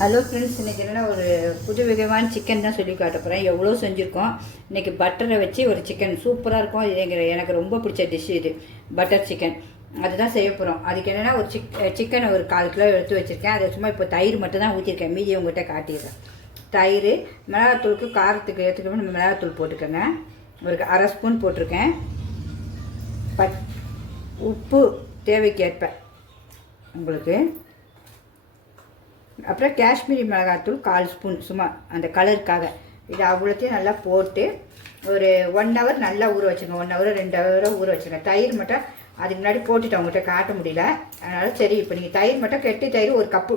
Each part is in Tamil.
ஹலோ ஃப்ரெண்ட்ஸ், இன்றைக்கி என்னென்னா ஒரு புது விதமான சிக்கன் தான் சொல்லி காட்ட போகிறேன். எவ்வளோ செஞ்சுருக்கோம். இன்றைக்கி பட்டரை வச்சு ஒரு சிக்கன் சூப்பராக இருக்கும். இது எனக்கு ரொம்ப பிடிச்ச டிஷ். இது பட்டர் சிக்கன், அதுதான் செய்ய போகிறோம். அதுக்கு என்னென்னா ஒரு சிக்கனை ஒரு 1/4 கிலோ எடுத்து வச்சுருக்கேன். அதை சும்மா இப்போ தயிர் மட்டும் தான் ஊற்றிருக்கேன். மீதி உங்கள்கிட்ட காட்டிடுறேன். தயிர், மிளகாத்தூளுக்கு காரத்துக்கு ஏற்றுக்கணும். நம்ம மிளகாத்தூள் போட்டுக்கோங்க. ஒரு 1/2 ஸ்பூன் போட்டிருக்கேன். உப்பு தேவைக்கேற்ப உங்களுக்கு. அப்புறம் காஷ்மீரி மிளகாத்தூள் 1/4 ஸ்பூன், சும்மா அந்த கலருக்காக. இது அவ்வளோத்தையும் நல்லா போட்டு ஒரு 1 ஹவர் நல்லா ஊற வச்சுருங்க. 1 ஹவர் 2 ஹவர் ஊற வச்சுருங்க. தயிர் மட்டும் அதுக்கு முன்னாடி போட்டுட்டு அவங்ககிட்ட காட்ட முடியல, அதனால் சரி இப்போ நீங்கள் தயிர் மட்டும் கெட்டி தயிர் 1 கப்பு,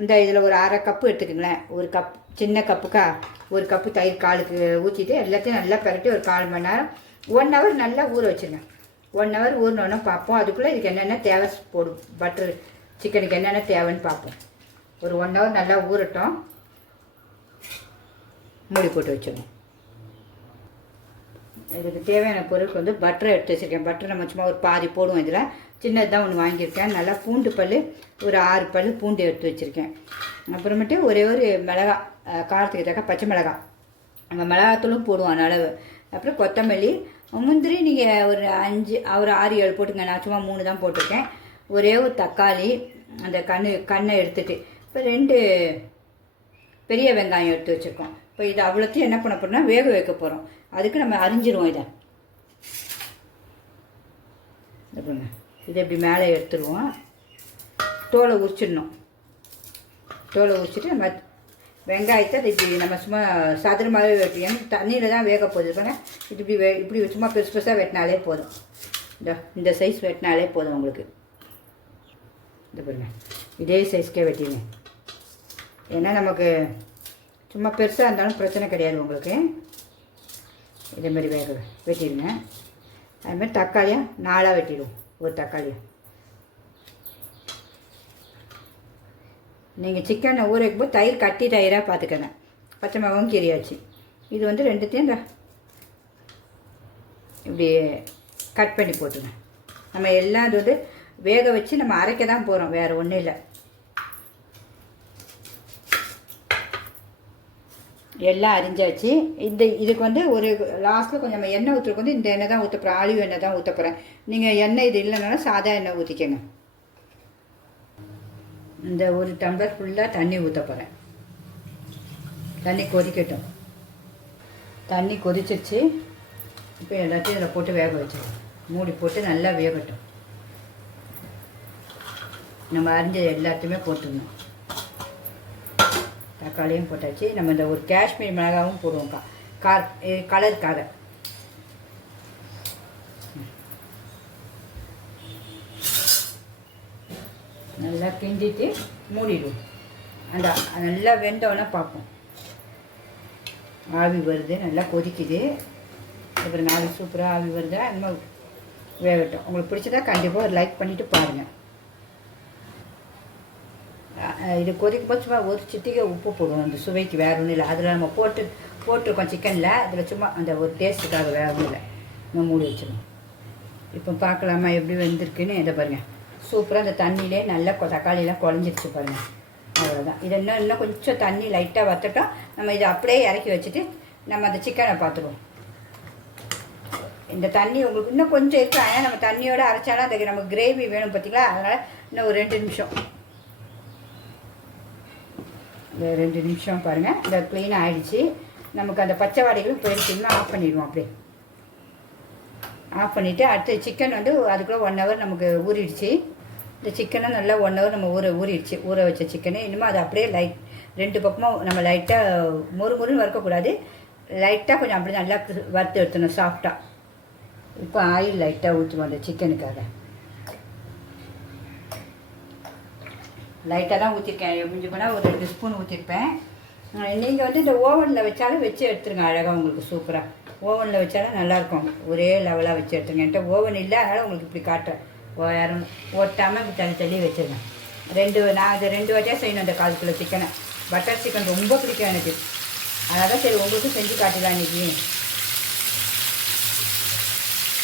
இந்த இதில் ஒரு 1/2 கப்பு எடுத்துக்கங்களேன். 1 கப், சின்ன கப்புக்கா 1 கப்பு தயிர் காலுக்கு ஊற்றிட்டு எல்லாத்தையும் நல்லா பரட்டி ஒரு 1/4 மணி நேரம் 1 ஹவர் நல்லா ஊற வச்சுருங்க. 1 ஹவர் ஊறினோன்னா பார்ப்போம். அதுக்குள்ளே இதுக்கு என்னென்ன தேவை போடும், பட்டர் சிக்கனுக்கு என்னென்ன தேவைன்னு பார்ப்போம். ஒரு 1 ஹவர் நல்லா ஊறட்டும். மூடி போட்டு வச்சிடணும். இதுக்கு தேவையான பொருளுக்கு வந்து பட்டரை எடுத்து வச்சுருக்கேன். பட்டர் நம்ம சும்மா ஒரு பாதி போடுவோம். இதில் சின்னது தான் ஒன்று வாங்கியிருக்கேன். நல்லா பூண்டு பல் ஒரு 6 பல் பூண்டு எடுத்து வச்சுருக்கேன். அப்புறமேட்டு ஒரே ஒரு மிளகா, காரத்துக்கு தக்க பச்சை மிளகா, நம்ம மிளகாத்தூளும் போடுவோம் அளவு. அப்புறம் கொத்தமல்லி, முந்திரி நீங்கள் ஒரு 6 7 போட்டுங்க. நான் சும்மா 3 தான் போட்டிருக்கேன். ஒரே ஒரு தக்காளி, அந்த கண்ணை எடுத்துகிட்டு இப்போ 2 பெரிய வெங்காயம் எடுத்து வச்சுருக்கோம். இப்போ இது அவ்வளோத்தையும் என்ன பண்ண போகிறோம்னா வேக வைக்க போகிறோம். அதுக்கு நம்ம அரிஞ்சிருவோம். இதை இப்படி மேலே எடுத்துருவோம். தோலை உரிச்சிடணும். தோலை உரிச்சிட்டு நம்ம வெங்காயத்தை இப்படி நம்ம சும்மா சதுரமாகவே வெட்டியும் தண்ணியில் தான் வேக போகுது. பாருங்க, இப்படி சும்மா பெருசு பெருசாக வெட்டினாலே போதும். இந்த சைஸ் வெட்டினாலே போதும் உங்களுக்கு. இது பாருங்க, இதே சைஸ்க்கே வெட்டிடுங்க. ஏன்னா நமக்கு சும்மா பெருசாக இருந்தாலும் பிரச்சனை கிடையாது உங்களுக்கு. இதேமாதிரி வேக வெட்டிடுங்க. அதுமாதிரி தக்காளியாக 4ஆக வெட்டிடுவோம். ஒரு தக்காளியாக நீங்கள் சிக்கனை ஊற வைக்கும்போது தயிர் கட்டி தயிராக பார்த்துக்கங்க. பச்சை மிளகாவும் கீரியாச்சு. இது வந்து 2த்தையும் இப்படி கட் பண்ணி போட்டுருங்க. நம்ம எல்லாம் இது வந்து வேக வச்சு நம்ம அரைக்க தான் போகிறோம், வேறு ஒன்றும் இல்லை. எல்லாம் அரிஞ்சாச்சு. இதுக்கு வந்து ஒரு லாஸ்ட்டில் கொஞ்சம் நம்ம எண்ணெய் ஊற்றுறதுக்கு வந்து இந்த எண்ணெய் தான் ஊற்ற போகிறேன். ஆலிவ் எண்ணெய் தான் ஊற்ற போகிறேன். நீங்கள் எண்ணெய் இது இல்லைனாலும் சாதா எண்ணெய் ஊற்றிக்கங்க. இந்த ஒரு டம்ளர் ஃபுல்லாக தண்ணி ஊற்ற போகிறேன். தண்ணி கொதிக்கட்டும். தண்ணி கொதிச்சிருச்சு. இப்போ எல்லாத்தையும் இதில் போட்டு வேக வச்சிடலாம். மூடி போட்டு நல்லா வேகட்டும். நம்ம அரிஞ்ச எல்லாத்தையுமே போட்டுடணும். தக்காளியும் போட்டாச்சு. நம்ம இந்த ஒரு காஷ்மீர் மிளகாவும் போடுவோம் கலருக்காக. நல்லா கிண்டிட்டு மூடிடுவோம். அந்த நல்லா வெந்தோடனே பார்ப்போம். ஆவி வருது, நல்லா கொதிக்குது. அப்புறம் ஆவி சூப்பராக ஆவி வருது. அந்த மாதிரி வேகட்டும். உங்களுக்கு பிடிச்சதா கண்டிப்பாக ஒரு லைக் பண்ணிவிட்டு பாருங்கள். இது கொதிக்க போது சும்மா ஒரு சிட்டிகை உப்பு போடுவோம். அந்த சுவைக்கு வேறு ஒன்றும் இல்லை. அதில் நம்ம போட்டிருக்கோம் சிக்கனில். இதில் சும்மா அந்த ஒரு டேஸ்ட்டுக்காக வேறு ஒன்றும் இல்லை. நம்ம மூடி வச்சிடணும். இப்போ பார்க்கலாமா எப்படி வெந்திருக்குன்னு. இதை பாருங்கள், சூப்பராக அந்த தண்ணியிலே நல்லா தக்காளியெலாம் குழஞ்சிருச்சு பாருங்கள். அவ்வளோதான். இதை இன்னும் கொஞ்சம் தண்ணி லைட்டாக வற்றட்டும். நம்ம இதை அப்படியே இறக்கி வச்சுட்டு நம்ம அந்த சிக்கனை பார்த்துருவோம். இந்த தண்ணி உங்களுக்கு இன்னும் கொஞ்சம் இருக்குது. ஆனால் நம்ம தண்ணியோடு அரைச்சாலும் அந்த நமக்கு கிரேவி வேணும் பார்த்திங்களா. அதனால் இன்னும் ஒரு 2 நிமிஷம், இந்த 2 நிமிஷம் பாருங்கள். இந்த க்ளீனாக ஆகிடுச்சு. நமக்கு அந்த பச்சை வாடைகளும் போயிடுச்சுன்னா ஆஃப் பண்ணிடுவோம். அப்படியே ஆஃப் பண்ணிவிட்டு அடுத்து சிக்கன் வந்து அதுக்குள்ளே 1 ஹவர் நமக்கு ஊறிடுச்சு. இந்த சிக்கனை நல்லா 1 ஹவர் நம்ம ஊறிடுச்சு. ஊற வச்ச சிக்கனு இன்னும் அது அப்படியே 2 பக்கமும் நம்ம லைட்டாக முறுமுறுன்னு வறுக்கக்கூடாது. லைட்டாக கொஞ்சம் அப்படி நல்லா வறுத்து எடுத்துணும் சாஃப்டாக. இப்போ ஆயில் லைட்டாக ஊற்றுவோம் அந்த சிக்கனுக்காக. லைட்டாக தான் ஊற்றிருக்கேன். மிஞ்சி போனால் ஒரு 2 ஸ்பூன் ஊற்றிருப்பேன். நீங்கள் வந்து இந்த ஓவனில் வச்சாலும் வச்சு எடுத்துருங்க. அழகாக உங்களுக்கு சூப்பராக ஓவனில் வச்சாலும் நல்லாயிருக்கும். ஒரே லெவலாக வச்சு எடுத்துருங்க. என்கிட்ட ஓவன் இல்லை, அதனால் உங்களுக்கு இப்படி காட்டுறேன். யாரும் ஓட்டாமல் இப்படி தள்ளி வச்சுருங்க. நான் இது 2 வாட்டியாக செய்யணும். அந்த 1/4 கிலோ சிக்கனை. பட்டர் சிக்கன் ரொம்ப பிடிக்கும் எனக்கு. அதனால் தான் சரி உங்களுக்கும் செஞ்சு காட்டலாம் இன்றைக்கி.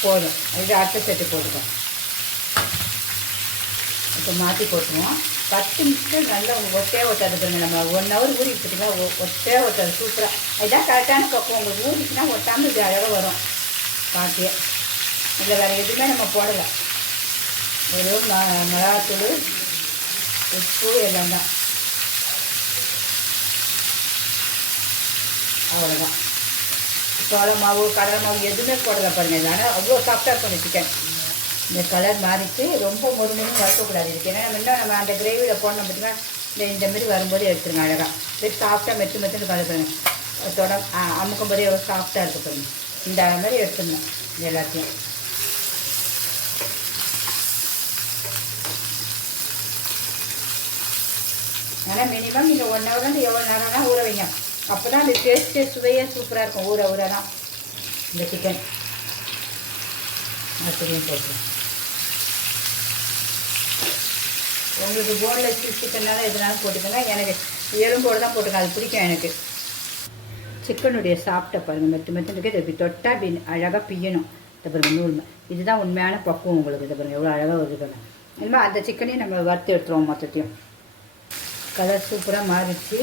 போதும். இது அடுத்த செட்டு போட்டுக்கோம். இப்போ மாற்றி போட்டுருவோம். 10 நிமிஷம் நல்லா ஒட்டே ஒட்டாது பாருங்க. நம்ம 1 ஹவர் ஊறி பார்த்தீங்கன்னா ஒட்டே ஒட்டாது சூப்பராக. இதுதான் கரெக்டான பக்கம். உங்களுக்கு ஊறிச்சுன்னா ஒட்டாமல் இது அழகாக வரும் பாட்டியே. இதில் வேறு எதுவுமே நம்ம போடலை. வெறும் மிளகாத்தூள், உப்பு எல்லாம் தான். அவ்வளோதான். சோள மாவு, கடலை மாவு எதுவுமே போடலை பாருங்கள். இது ஆனால் அவ்வளோ சாஃப்டாக இருக்கும் இந்த சிக்கன். இந்த கலர் மாறிட்டு ரொம்ப மொறுமையும் வறுக்கக்கூடாது இதுக்கு. ஏன்னா நம்ம அந்த கிரேவியில் போடணும் பார்த்தீங்கன்னா இந்தமாரி வரும்போது எடுத்துருங்க அழகாக. சரி சாஃப்டாக மெத்து மெத்துன்னு கலக்குறேங்க. அமுக்கும் போதே எவ்வளோ சாஃப்டாக இருக்குது பாருங்க. இந்த மாதிரி எடுத்துடணும் இது எல்லாத்தையும். ஆனால் மினிமம் நீங்கள் 1 ஹவர்லேருந்து எவ்வளோ நேரம்னா ஊற வைங்க. அப்போ தான் அந்த டேஸ்ட்டு சுவையே சூப்பராக இருக்கும். ஊற தான் இந்த சிக்கன் மறுபடியும் போட்டு. உங்களுக்கு போன்லெஸ் சிக்கன்னால எதுனாலும் போட்டுக்கோங்க. எனக்கு எலும்போடு தான் போட்டுக்கோங்க, அது பிடிக்கும் எனக்கு. சிக்கனுடைய சாப்பிட்ட பாருங்கள் மெத்து மெத்துக்கு இது இப்படி தொட்டால் அப்படி அழகாக பிய்யணும். இதை பாருங்கள் நூல். இதுதான் உண்மையான பக்குவம் உங்களுக்கு. இதை பாருங்கள் எவ்வளோ அழகாக வருதுங்க. இனிமேல் அந்த சிக்கனையும் நம்ம வறுத்து எடுத்துருவோம் மொத்தத்தையும். கலர் சூப்பராக மாறிச்சு.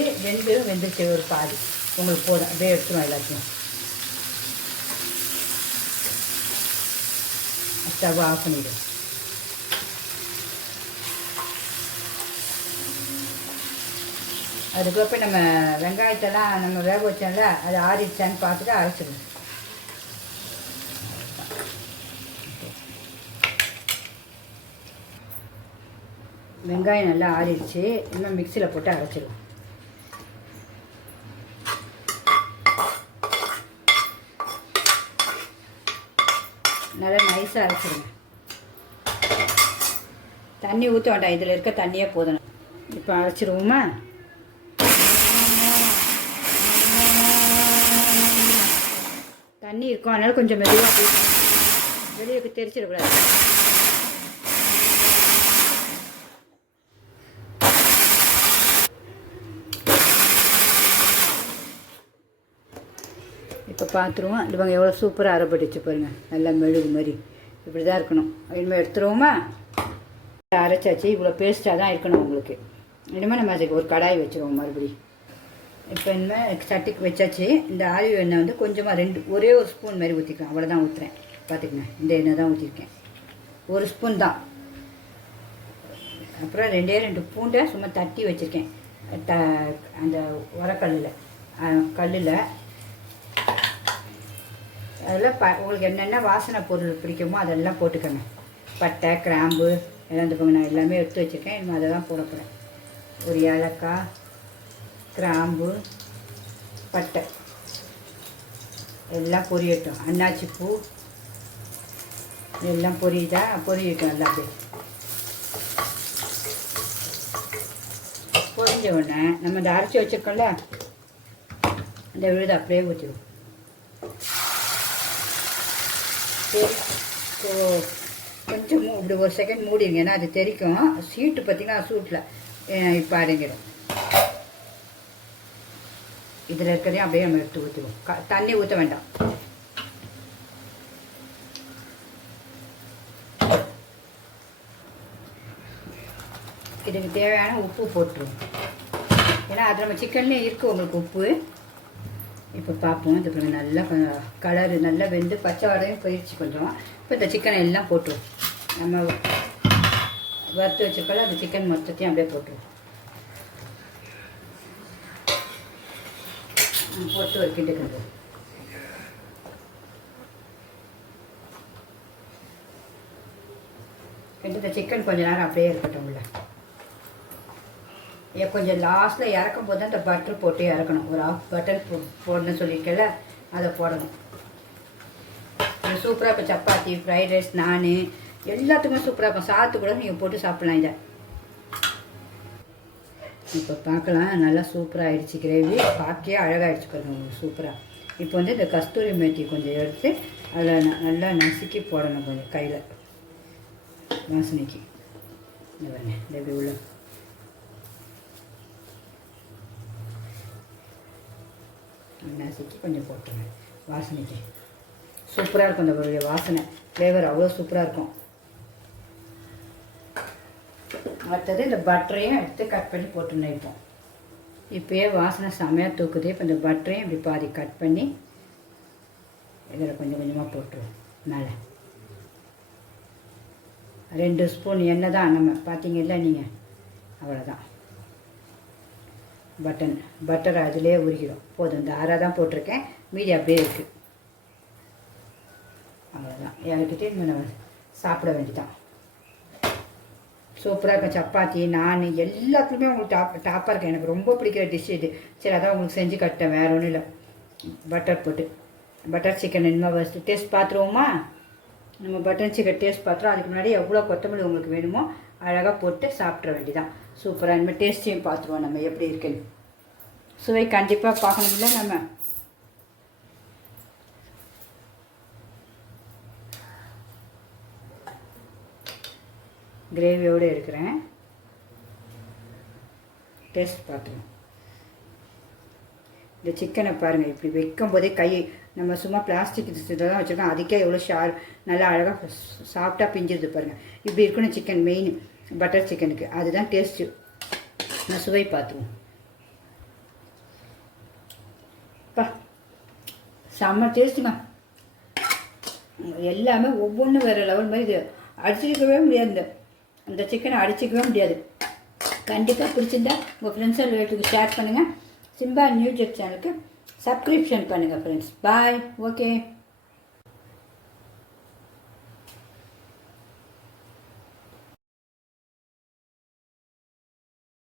வெந்துருச்சு ஒரு பாதி. உங்களுக்கு போதும், அப்படியே எடுத்துருவோம் எல்லாத்தையும். ஸ்டவ் ஆஃப் பண்ணிவிடும். அதுக்குள்ளே போய் நம்ம வெங்காயத்தெல்லாம் நம்ம வேக வச்சோம்ல, அது ஆறிடுச்சான்னு பார்த்துட்டு அரைச்சிடணும். வெங்காயம் நல்லா ஆறிடுச்சு. இன்னும் மிக்சியில் போட்டு அரைச்சிடுவோம். நல்லா நைஸாக அரைச்சிடுங்க. தண்ணி ஊற்ற வேண்டாம், இதில் இருக்க தண்ணியே போதும். இப்போ அரைச்சிடுவோமா? தண்ணி இருக்கும், அதனால் கொஞ்சம் மெதுவாக வெளியே தெரிச்சிடக்கூடாது. இப்போ பார்த்துருவோம். இவங்க எவ்வளோ சூப்பராக அரைப்பட்டுச்சு பாருங்கள். நல்லா மெழுகு மாதிரி இப்படி தான் இருக்கணும். இனிமேல் எடுத்துருவோமா? அரைச்சாச்சு. இவ்வளோ பேஸ்ட்டாக தான் இருக்கணும் உங்களுக்கு. இனிமேல் நம்ம அதுக்கு ஒரு கடாய் வச்சுருவோம் மறுபடி. இப்போ இனிமேல் சட்டிக்கு வச்சாச்சு. இந்த ஆலிவ் எண்ணெய் வந்து கொஞ்சமாக ஒரே ஒரு ஸ்பூன் மாதிரி ஊற்றிக்கலாம். அவ்வளோதான் ஊற்றுறேன். பார்த்துக்கங்க, இந்த எண்ணெய் தான் ஊற்றிருக்கேன். ஒரு ஸ்பூன் தான். அப்புறம் 2 பூண்டை சும்மா தட்டி வச்சுருக்கேன். அந்த கல்லில் அதில் உங்களுக்கு என்னென்ன வாசனை பொருள் பிடிக்குமோ அதெல்லாம் போட்டுக்கோங்க. பட்டை, கிராம்பு எல்லாம் நான் எல்லாமே எடுத்து வச்சுருக்கேன். இன்னும் அதை தான் போட போகிறேன். ஒரு ஏலக்காய், கிராம்பு, பட்டை எல்லாம் பொரியட்டும். அன்னாச்சி பூ எல்லாம் பொரியட்டும். நல்லா அப்படியே பொரிஞ்ச உடனே நம்ம இந்த அரைச்சி வச்சுருக்கோம்ல, இந்த விழுது அப்படியே ஊற்றிடுவோம். கொஞ்சம் இப்படி ஒரு செகண்ட் மூடிங்க. ஏன்னா அது தெரிக்கும். சீட்டு பார்த்திங்கன்னா சூட்டில் இப்போ அடங்கிடும். இதில் இருக்கிறதையும் அப்படியே நம்ம எடுத்து ஊற்றுவோம். தண்ணி ஊற்ற வேண்டாம். இதுக்கு தேவையான உப்பு போட்டுருவோம். ஏன்னா அது நம்ம சிக்கன்லேயும் இருக்குது உங்களுக்கு உப்பு. இப்போ பார்ப்போம். இது கொஞ்சம் நல்லா கலரு நல்லா வெந்து பச்சை வாடையும் போயிடுச்சு கொஞ்சம். இப்போ இந்த சிக்கனை எல்லாம் போட்டுருவோம். நம்ம வறுத்து வச்சுருக்கோம்ல, அந்த சிக்கன் மொத்தத்தையும் அப்படியே போட்டுருவோம். போட்டு ஒரு கிண்டுக்கிறது. இந்த சிக்கன் கொஞ்சம் நேரம் அப்படியே இருக்கட்டும். உள்ள கொஞ்சம் லாஸ்ட்டில் இறக்கும் போது தான் இந்த பட்டர் போட்டு இறக்கணும். ஒரு 1/2 பட்டர் போடணும்னு சொல்லியிருக்கல, அதை போடணும். இது சூப்பராக இப்போ சப்பாத்தி, ஃப்ரைட் ரைஸ், நான் எல்லாத்துக்குமே சூப்பராக இருக்கும். சாத்து கூட நீங்கள் போட்டு சாப்பிட்லாம் இதை. இப்போ பார்க்கலாம். நல்லா சூப்பராக ஆகிடுச்சு கிரேவி. பார்க்கவே அழகாகிடுச்சு பாருங்கள் உங்களுக்கு சூப்பராக. இப்போ வந்து இந்த கஸ்தூரி மேத்தி கொஞ்சம் எடுத்து அதில் நல்லா நசுக்கி போடணும் கொஞ்சம் கையில் வாசனைக்கு. இந்த பாருங்க, இந்த எப்படி உள்ள நசுக்கி கொஞ்சம் போட்டுருவேன் வாசனைக்கு. சூப்பராக இருக்கும். இந்த வாசனை ஃப்ளேவர் அவ்வளோ சூப்பராக இருக்கும். அடுத்தது இந்த பட்டரையும் எடுத்து கட் பண்ணி போட்டுருந்தேன். இப்போயே வாசனை செம்மையாக தூக்குது. இப்போ இந்த பட்டரையும் இப்படி பாதி கட் பண்ணி இதில் கொஞ்சம் கொஞ்சமாக போட்டுருவோம். மேலே 2 ஸ்பூன் எண்ணெய் தான், நம்ம பார்த்தீங்கல்ல நீங்கள், அவ்வளோதான். பட்டர் அதிலே உருகிடும். போதும், இந்த அரை தான் போட்டிருக்கேன், மீதி அப்படியே இருக்குது. அவ்வளோதான், இறக்கிட்டு நம்ம சாப்பிட வேண்டியதான். சூப்பராக இருக்கும். சப்பாத்தி, நான் எல்லாத்துலேயுமே உங்களுக்கு டாப்பாக இருக்கேன். எனக்கு ரொம்ப பிடிக்கிற டிஷ் இது. சரி, அதான் உங்களுக்கு செஞ்சு கட்டேன், வேறு ஒன்றும் இல்லை. பட்டர் போட்டு பட்டர் சிக்கன் இனிமேல் ஃபஸ்ட்டு டேஸ்ட் பார்த்துருவோமா? நம்ம பட்டர் சிக்கன் டேஸ்ட் பார்த்துருவோம். அதுக்கு முன்னாடி எவ்வளோ கொத்தமல்லி உங்களுக்கு வேணுமோ அழகாக போட்டு சாப்பிட்ற வேண்டியதான். சூப்பராக இனிமேல் டேஸ்ட்டையும் பார்த்துருவோம் நம்ம எப்படி இருக்குன்னு. சுவை கண்டிப்பாக பார்க்கணும்ல நம்ம. கிரேவியோடு இருக்கிறேன். டேஸ்ட் பார்த்துருவோம். இந்த சிக்கனை பாருங்கள், இப்படி வைக்கும் போதே நம்ம சும்மா பிளாஸ்டிக் இதில் தான் வச்சுருக்கோம். அதுக்கே எவ்வளோ நல்லா அழகாக சாஃப்டாக பிஞ்சிருது பாருங்கள். இப்படி இருக்கணும் சிக்கன், மெயின் பட்டர் சிக்கனுக்கு. அதுதான் டேஸ்ட்டு. நான் சுவை பார்த்துருவோம். செம்ம டேஸ்ட்டுங்க. எல்லாமே ஒவ்வொன்றும் வேறு லெவல் மாதிரி. இது அடிச்சிக்கவே முடியாது, இந்த சிக்கனை அடிச்சிக்கவே முடியாது. கண்டிப்பாக பிடிச்சிருந்தா உங்கள் ஃப்ரெண்ட்ஸ் அண்ட் ரிலேட்டிவ்க்கு ஷேர் பண்ணுங்கள். சிம்பா நியூ ஜெட் சேனலுக்கு சப்ஸ்கிரிப்ஷன் பண்ணுங்கள் ஃப்ரெண்ட்ஸ். பாய். ஓகே.